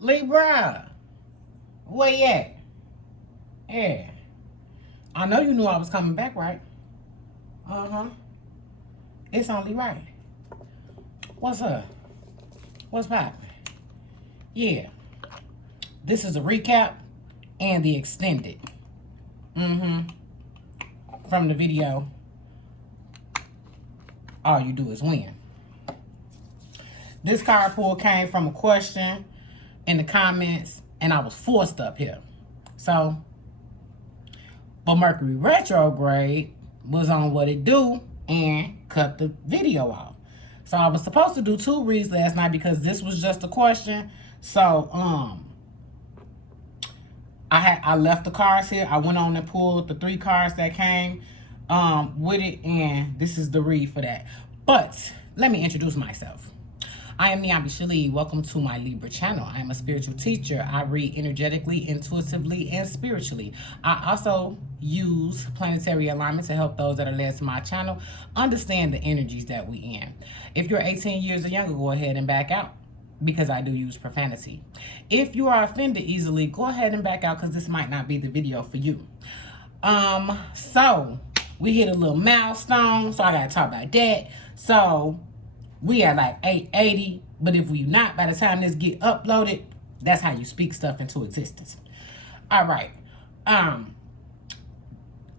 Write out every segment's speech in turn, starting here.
Libra, where you at? Yeah. I know you knew I was coming back, right? Uh-huh. It's only right. What's up? What's poppin'? Yeah. This is a recap and the extended. From the video, All You Do Is Win. This card pull came from a question in the comments, and I was forced up here. So, but Mercury retrograde was on what it do and cut the video off. So I was supposed to do 2 reads last night because this was just a question. So I left the cards here. I went on and pulled the 3 cards that came with it, and this is the read for that. But let me introduce myself. I am NiambiShele. Welcome to my Libra channel. I am a spiritual teacher. I read energetically, intuitively, and spiritually. I also use planetary alignment to help those that are led to my channel understand the energies that we in. If you're 18 years or younger, go ahead and back out, because I do use profanity. If you are offended easily, go ahead and back out, because this might not be the video for you. So we hit a little milestone, so I gotta talk about that. So we are like 880, but if we not, by the time this get uploaded, that's how you speak stuff into existence. All right. I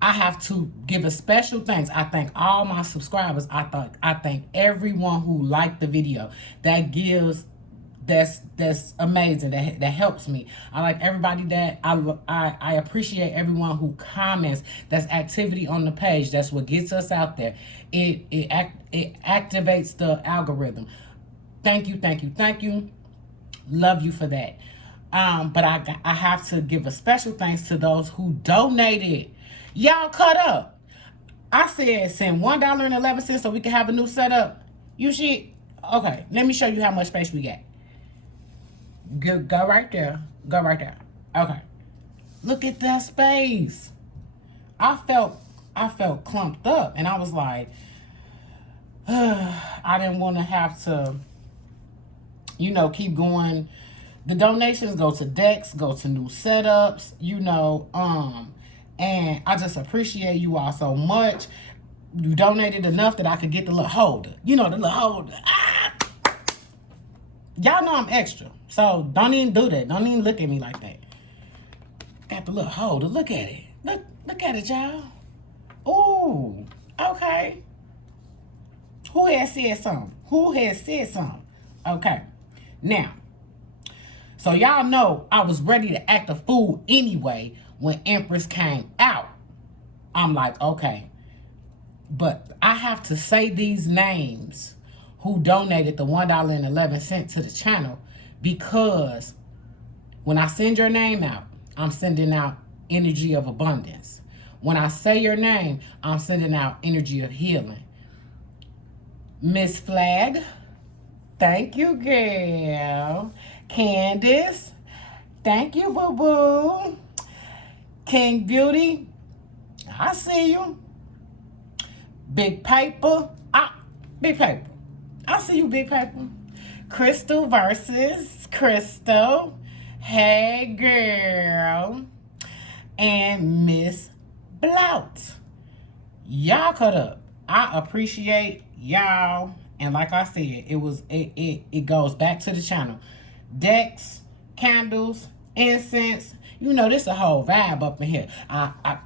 have to give a special thanks. I thank all my subscribers. I thank everyone who liked the video. That's amazing. That helps me. I like everybody that I appreciate everyone who comments. That's activity on the page. That's what gets us out there. It activates the algorithm. Thank you. Love you for that. But I have to give a special thanks to those who donated. Y'all cut up. I said send $1.11 so we can have a new setup. You should. Okay, let me show you how much space we got. Go right there. Go right there. Okay. Look at that space. I felt clumped up, and I was like, I didn't want to have to, keep going. The donations go to decks, go to new setups, and I just appreciate you all so much. You donated enough that I could get the little holder. The little holder. Y'all know I'm extra, so don't even do that. Don't even look at me like that. Got the little holder. Look at it. Look at it, y'all. Ooh, okay. Who has said something? Okay. Now, so y'all know I was ready to act a fool anyway when Empress came out. I'm like, okay. But I have to say these names who donated the $1.11 to the channel, because when I send your name out, I'm sending out energy of abundance. When I say your name, I'm sending out energy of healing. Miss Flag, thank you, girl. Candace, thank you, boo-boo. King Beauty, I see you. Big Paper, Big Paper. I see you, Big Paper. Crystal versus Crystal. Hey, girl. And Miss Blout. Y'all cut up. I appreciate y'all. And like I said, it goes back to the channel. Decks, candles, incense. This a whole vibe up in here.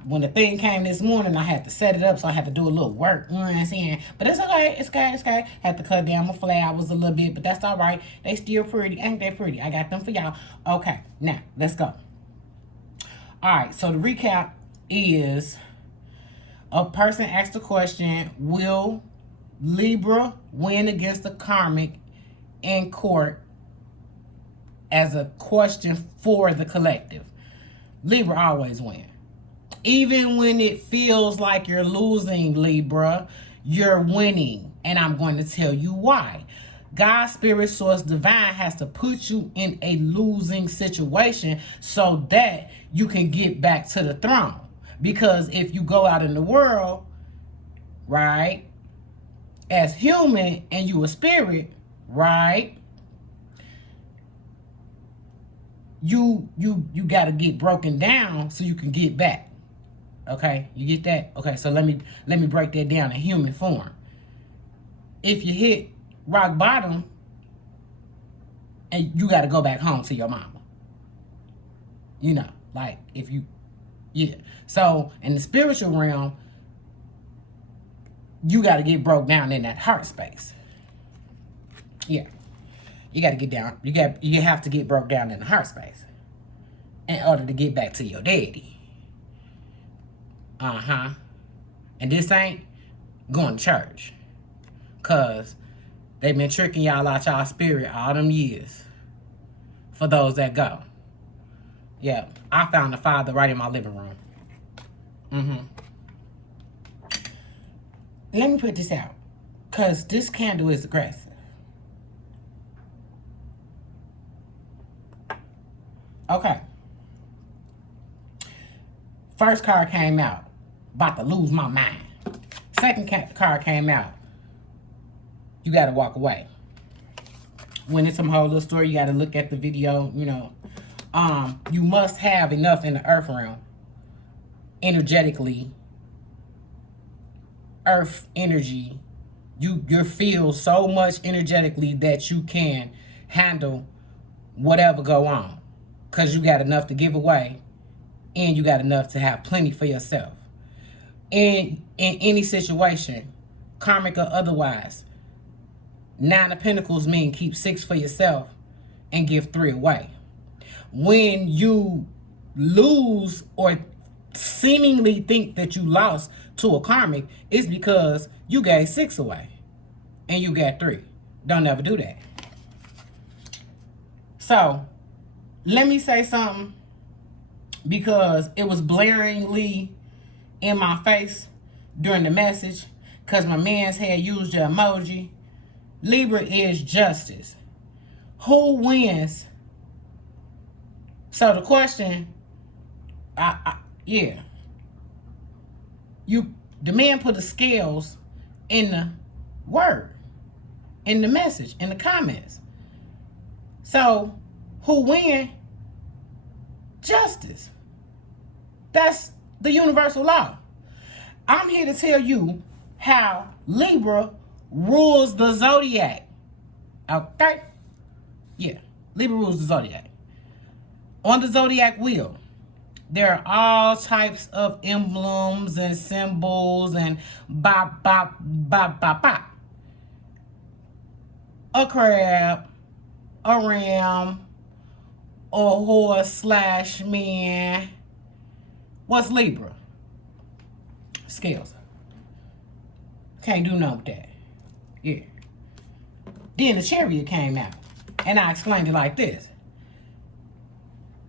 When the thing came this morning, I had to set it up, so I had to do a little work. You know what I'm saying? But it's okay. It's okay. Had to cut down my flowers a little bit, but that's all right. They still pretty. Ain't they pretty? I got them for y'all. Okay, now let's go. All right, so the recap is a person asked the question, will Libra win against the karmic in court, as a question for the collective. Libra always win. Even when it feels like you're losing, Libra, you're winning. And I'm going to tell you why. God, Spirit, Source, Divine has to put you in a losing situation so that you can get back to the throne. Because if you go out in the world, right, as human and you a spirit, right, you got to get broken down so you can get back. Okay, you get that? Okay, so let me break that down in human form. If you hit rock bottom, and you got to go back home to your mama. You know, like if you, yeah. So in the spiritual realm, you got to get broke down in that heart space. Yeah, you got to get down. You have to get broke down in the heart space in order to get back to your daddy. And this ain't going to church, cause they've been tricking y'all out y'all spirit all them years. For those that go. Yeah, I found the Father right in my living room. Let me put this out, cause this candle is aggressive. Okay. First card came out, about to lose my mind. Second card came out, you gotta walk away. When it's some whole little story, you gotta look at the video, you know. You must have enough in the earth realm, energetically, earth energy. You feel so much energetically that you can handle whatever go on. Cause you got enough to give away, and you got enough to have plenty for yourself. In any situation, karmic or otherwise, 9 of Pentacles mean keep 6 for yourself and give 3 away. When you lose or seemingly think that you lost to a karmic, it's because you gave 6 away and you got 3. Don't ever do that. So, let me say something, because it was blaringly in my face during the message, because my man's had used the emoji. Libra is justice. Who wins? So the question, yeah. The man put the scales in the word, in the message, in the comments. So who win? Justice. That's the universal law. I'm here to tell you how Libra rules the zodiac. Okay? Yeah, Libra rules the zodiac. On the zodiac wheel, there are all types of emblems and symbols and bop, bop, bop, bop, bop. A crab, a ram, a horse / man. What's Libra? Scales. Can't do nothing with that. Yeah. Then the chariot came out, and I explained it like this.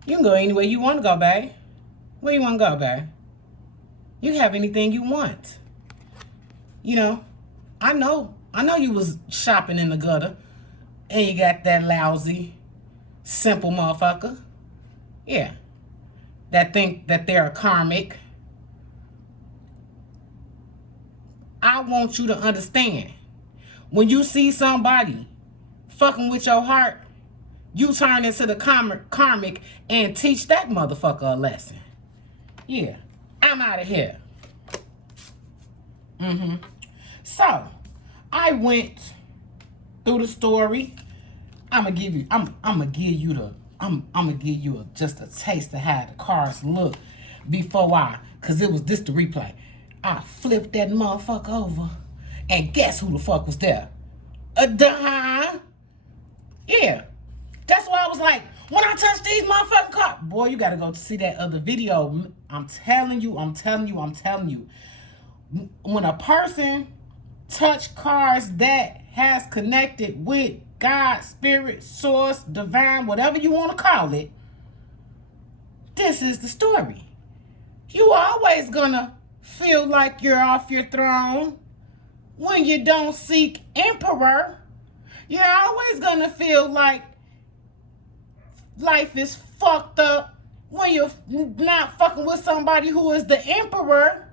You can go anywhere you want to go, babe. Where you want to go, babe? You can have anything you want. You know, I know you was shopping in the gutter, and you got that lousy, simple motherfucker. Yeah. That think that they're a karmic. I want you to understand, when you see somebody fucking with your heart, you turn into the karmic and teach that motherfucker a lesson. Yeah, I'm out of here. So, I went through the story. I'm gonna give you just a taste of how the cards look before cause it was this the replay. I flipped that motherfucker over, and guess who the fuck was there? Yeah. That's why I was like, when I touch these motherfucking cards, boy, you gotta go to see that other video. I'm telling you. When a person touch cards that has connected with God, spirit, source, divine, whatever you want to call it, this is the story. You always gonna feel like you're off your throne when you don't seek emperor. You're always gonna feel like life is fucked up when you're not fucking with somebody who is the emperor.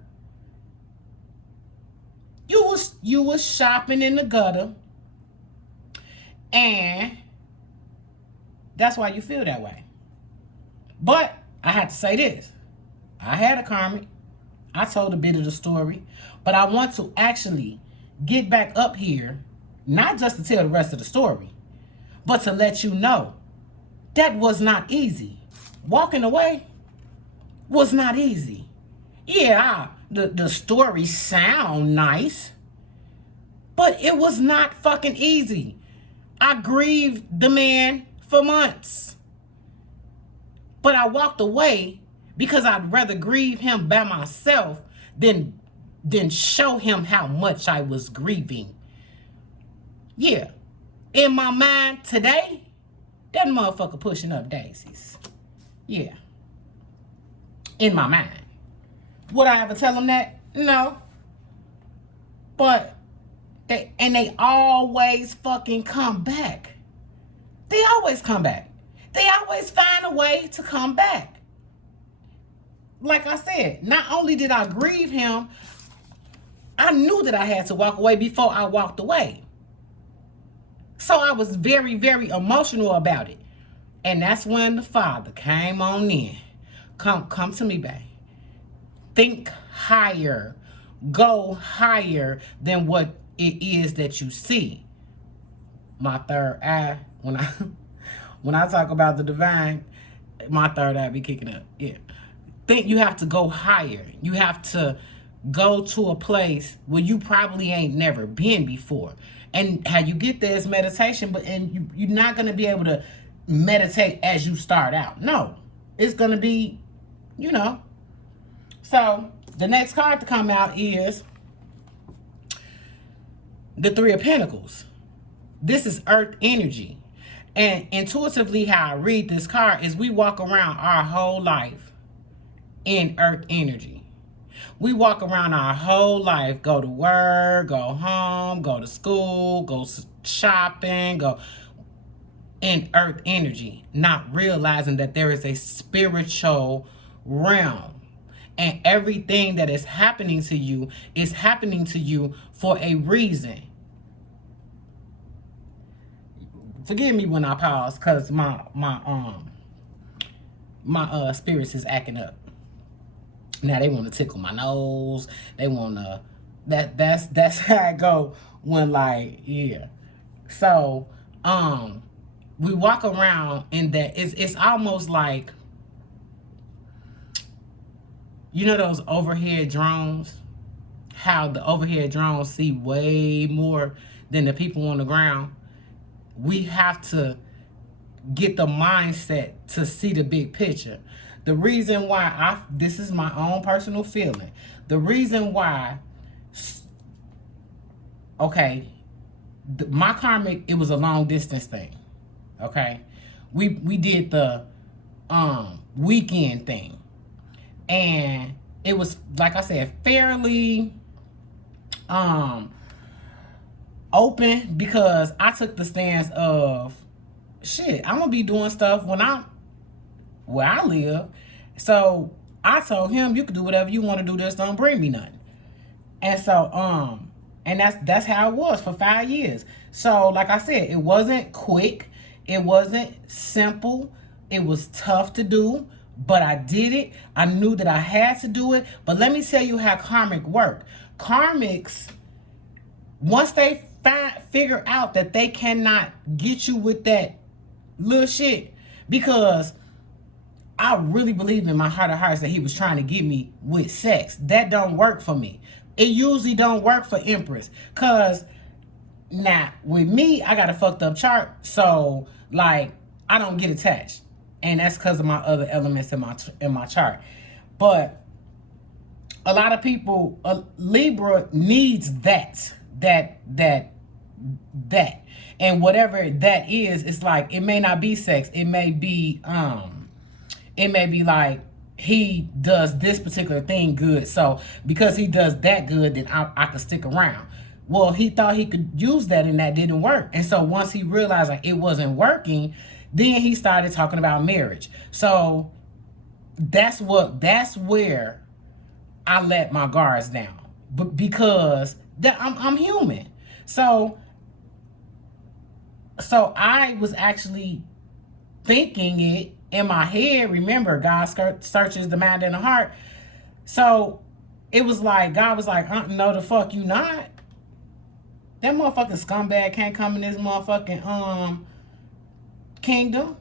You was shopping in the gutter, and that's why you feel that way. But I had to say this. I had a karmic. I told a bit of the story. But I want to actually get back up here, not just to tell the rest of the story, but to let you know that was not easy. Walking away was not easy. Yeah, the story sound nice, but it was not fucking easy. I grieved the man for months. But I walked away because I'd rather grieve him by myself than show him how much I was grieving. Yeah. In my mind today, that motherfucker pushing up daisies. Yeah. In my mind. Would I ever tell him that? No. But they always fucking come back. They always come back. They always find a way to come back. Like I said, not only did I grieve him, I knew that I had to walk away before I walked away. So I was very, very emotional about it. And that's when the Father came on in. Come to me, babe. Think higher. Go higher than what it is that you see. My third eye, when I talk about the divine, my third eye be kicking up. Yeah. Think you have to go higher. You have to go to a place where you probably ain't never been before. And how you get there is meditation, but you're not going to be able to meditate as you start out. No. It's going to be, you know. So, the next card to come out is the Three of Pentacles. This is earth energy. And intuitively how I read this card is we walk around our whole life in earth energy. We walk around our whole life, go to work, go home, go to school, go shopping, go in earth energy, not realizing that there is a spiritual realm. And everything that is happening to you is happening to you for a reason. Forgive me when I pause, cause my spirits is acting up. Now they want to tickle my nose. They want to. That's how I go when, like, yeah. So we walk around in that it's almost like, you know those overhead drones? How the overhead drones see way more than the people on the ground. We have to get the mindset to see the big picture. The reason why this is my own personal feeling. The reason why, okay, my karmic, it was a long distance thing. Okay, we did the weekend thing. And it was, like I said, fairly open, because I took the stance of, shit, I'm gonna be doing stuff where I live. So I told him, you can do whatever you want to do, just don't bring me nothing. And so and that's how it was for 5 years. So like I said, it wasn't quick, it wasn't simple, it was tough to do. But I did it. I knew that I had to do it. But let me tell you how karmic work. Karmics, once they figure out that they cannot get you with that little shit, because I really believe in my heart of hearts that he was trying to get me with sex. That don't work for me. It usually don't work for Empress. Because now with me, I got a fucked up chart. So like, I don't get attached. And that's because of my other elements in my chart. But a lot of people, Libra needs that. And whatever that is, it's like, it may not be sex. It may be like he does this particular thing good. So because he does that good, then I could stick around. Well, he thought he could use that and that didn't work. And so once he realized like it wasn't working, then he started talking about marriage. So that's where I let my guards down. But because I'm human. So I was actually thinking it in my head, remember, God searches the mind and the heart. So it was like, God was like, no the fuck you not. That motherfucking scumbag can't come in this motherfucking kingdom.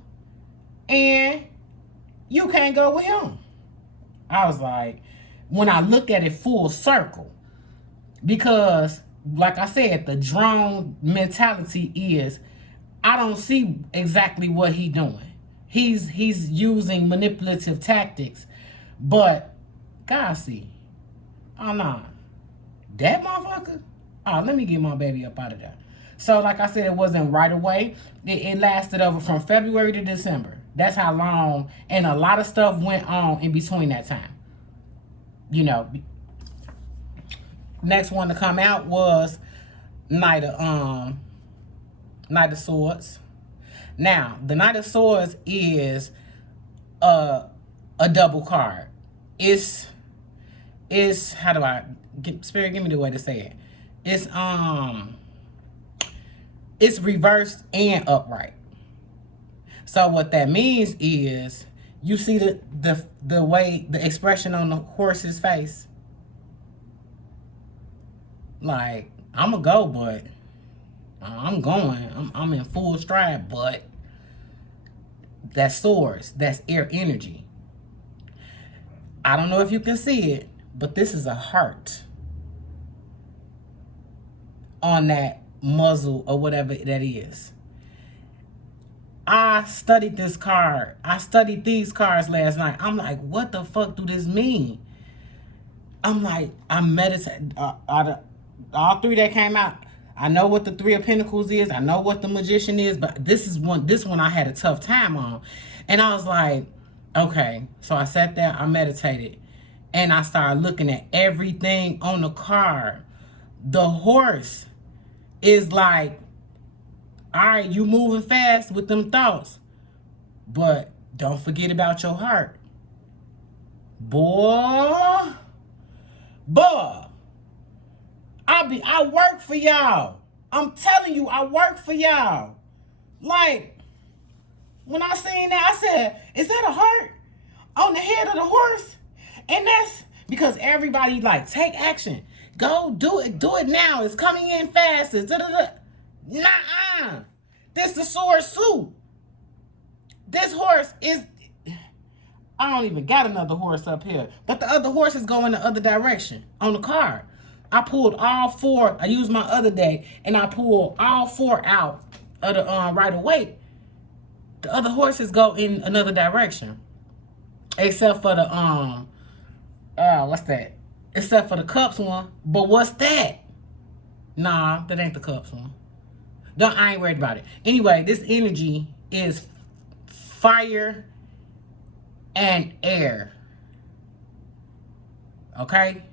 And you can't go with him. I was like, when I look at it full circle, because like I said, the drone mentality is, I don't see exactly what he doing. He's using manipulative tactics, but God see. Oh no, that motherfucker. Oh, let me get my baby up out of there. So like I said, it wasn't right away. It lasted over from February to December. That's how long, and a lot of stuff went on in between that time. You know, next one to come out was Knight of Swords. Now, the Knight of Swords is a double card. It's how do I Spirit, give me the way to say it. It's reversed and upright. So what that means is, you see the way, the expression on the horse's face. Like, I'ma go, but I'm going. I'm in full stride, but that's swords. That's air energy. I don't know if you can see it, but this is a heart on that muzzle or whatever that is. I studied this card. I studied these cards last night. I'm like, what the fuck do this mean? I'm like, I meditated. All three that came out, I know what the Three of Pentacles is. I know what the Magician is, but this one I had a tough time on. And I was like, okay. So I sat there, I meditated, and I started looking at everything on the card. The horse is like, all right, you moving fast with them thoughts, but don't forget about your heart. Boy, I work for y'all. I'm telling you, I work for y'all. Like, when I seen that, I said, is that a heart on the head of the horse? And that's because everybody like, take action. Go do it. Do it now. It's coming in fast. Nuh-uh. This the sword suit. This horse is... I don't even got another horse up here. But the other horse is going the other direction on the card. I pulled all four. I used my other deck, and I pulled all four out of the right away. The other horses go in another direction. Except for the what's that? Except for the cups one. But what's that? Nah, that ain't the cups one. No, I ain't worried about it. Anyway, this energy is fire and air. Okay?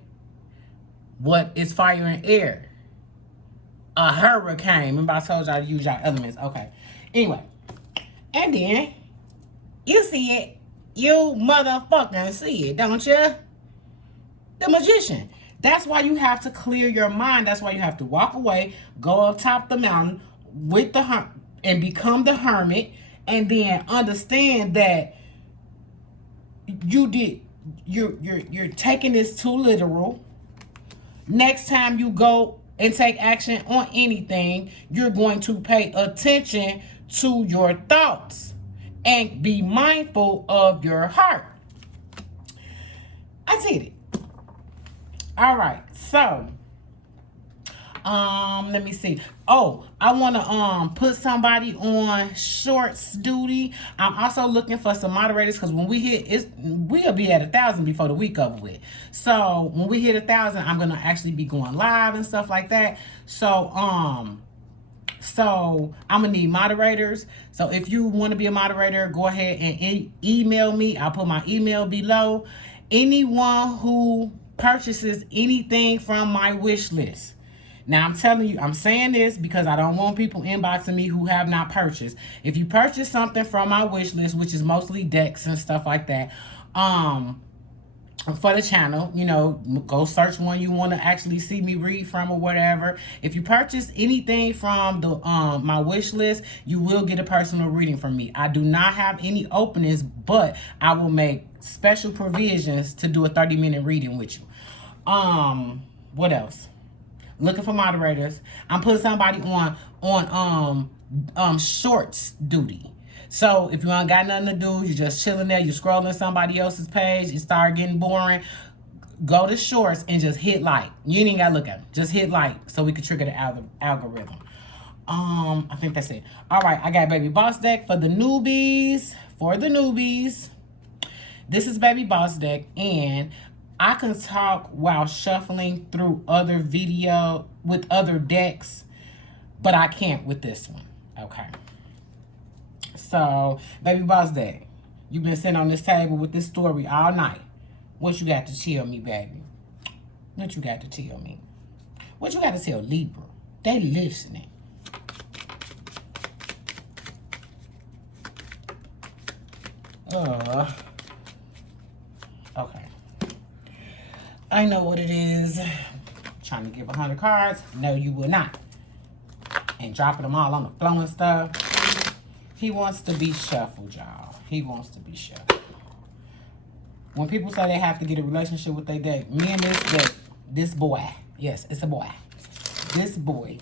What is fire and air? A hurricane. Remember I told y'all to use y'all elements. Okay. Anyway. And then, you see it. You motherfucking see it, don't you? The Magician. That's why you have to clear your mind. That's why you have to walk away, go up top the mountain with the and become the hermit, and then understand that you're taking this too literal. Next time you go and take action on anything, you're going to pay attention to your thoughts and be mindful of your heart. I did it. All right, so let me see. Oh, I want to put somebody on shorts duty. I'm also looking for some moderators, because when we hit we'll be at 1,000 before the week over with. So when we hit 1,000, I'm gonna actually be going live and stuff like that. So I'm gonna need moderators. So if you want to be a moderator, go ahead and email me. I'll put my email below. Anyone who purchases anything from my wish list. Now, I'm telling you, I'm saying this because I don't want people inboxing me who have not purchased. If you purchase something from my wish list, which is mostly decks and stuff like that, for the channel. You know, go search one you want to actually see me read from or whatever. If you purchase anything from the my wish list, you will get a personal reading from me. I do not have any openings, but I will make special provisions to do a 30-minute reading with you. What else? Looking for moderators. I'm putting somebody on shorts duty. So if you ain't got nothing to do, you're just chilling there, you scrolling somebody else's page, it start getting boring, go to shorts and just hit like. You ain't gotta look at them. Just hit like so we can trigger the algorithm. I think that's it. All right, I got Baby Boss deck for the newbies. This is Baby Boss deck, and I can talk while shuffling through other video with other decks, but I can't with this one. Okay. So, Baby Boss deck, you've been sitting on this table with this story all night. What you got to tell me, baby? What you got to tell me? What you got to tell Libra? They listening. Okay. I know what it is. Trying to give 100 cards. No, you will not. And dropping them all on the floor and stuff. He wants to be shuffled, y'all. He wants to be shuffled. When people say they have to get a relationship with their deck, me and this deck, this boy, yes, it's a boy. This boy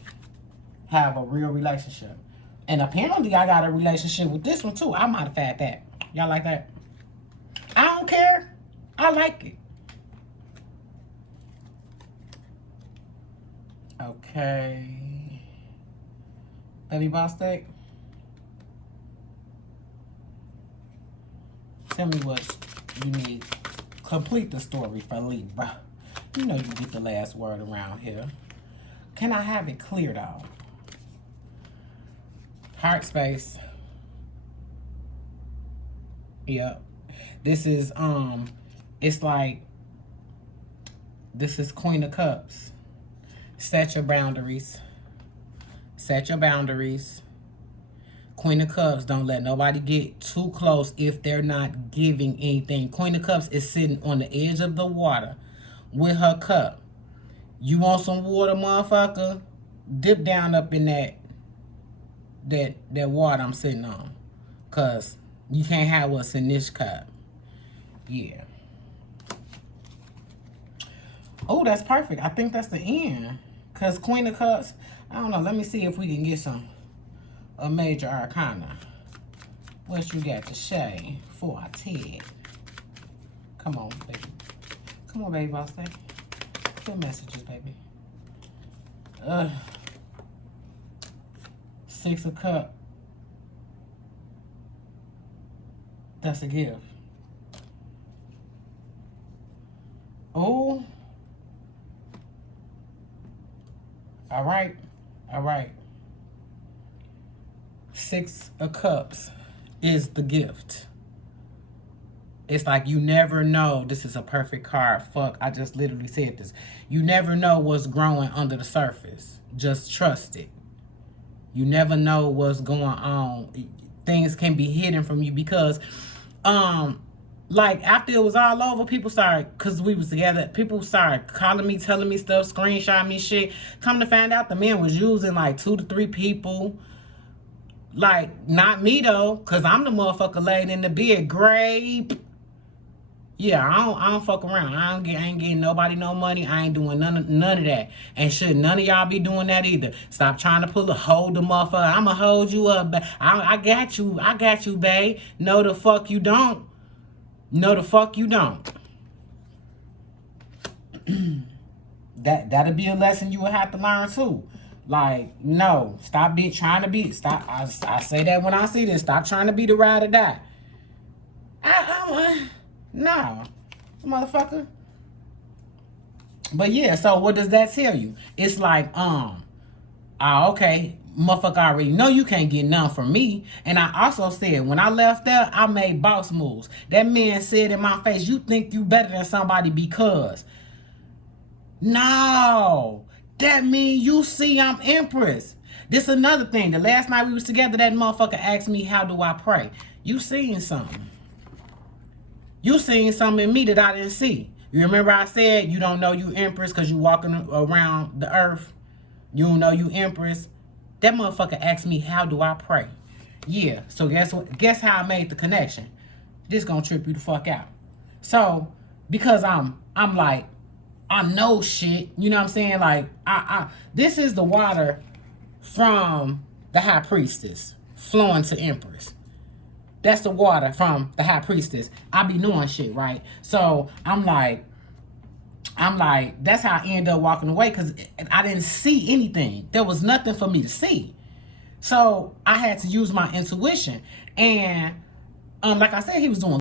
have a real relationship. And apparently I got a relationship with this one too. I modified that. Y'all like that? I don't care. I like it. Okay. Baby Boss deck. Tell me what you need. Complete the story for Libra. You know you get the last word around here. Can I have it cleared off? Heart space. Yep. This is it's like, this is Queen of Cups. Set your boundaries. Set your boundaries. Queen of Cups, don't let nobody get too close if they're not giving anything. Queen of Cups is sitting on the edge of the water with her cup. You want some water, motherfucker? Dip down up in that water I'm sitting on. Because you can't have what's in this cup. Yeah. Oh, that's perfect. I think that's the end. Because Queen of Cups, I don't know. Let me see if we can get a major arcana. What you got to say for our Ted? Come on, baby. Come on, baby boss. Good messages, baby. Six of Cups. That's a gift. Oh. All right. All right. Six of Cups is the gift. It's like you never know. This is a perfect card. Fuck, I just literally said this. You never know what's growing under the surface. Just trust it. You never know what's going on. Things can be hidden from you because, like after it was all over, people started, because we was together, people started calling me, telling me stuff, screenshot me shit. Come to find out the man was using like 2 to 3 people. Like, not me though, because I'm the motherfucker laying in the bed. Grape. Yeah, I don't fuck around. I ain't getting nobody no money. I ain't doing none of that. And should none of y'all be doing that either. Stop trying to hold the motherfucker. I'ma hold you up. I got you. I got you, babe. No, the fuck you don't. No, the fuck you don't. That'll be a lesson you will have to learn too. Like, no, stop trying to be. Stop. I say that when I see this. Stop trying to be the ride or die. No, motherfucker. But yeah, so what does that tell you? It's like, okay, motherfucker, I already know you can't get none from me. And I also said, when I left there, I made boss moves. That man said in my face, you think you better than somebody because. No, that mean you see I'm Empress. This another thing. The last night we was together, that motherfucker asked me, how do I pray? You seeing something. You seen something in me that I didn't see. You remember I said you don't know you Empress because you walking around the earth. You don't know you Empress. That motherfucker asked me, how do I pray? Yeah, so guess what? Guess how I made the connection? This gonna trip you the fuck out. So, because I'm like, I know shit, you know what I'm saying? Like, this is the water from the high priestess flowing to Empress. That's the water from the high priestess. I be knowing shit, right? So I'm like, that's how I end up walking away, because I didn't see anything. There was nothing for me to see. So I had to use my intuition. And like I said, he was doing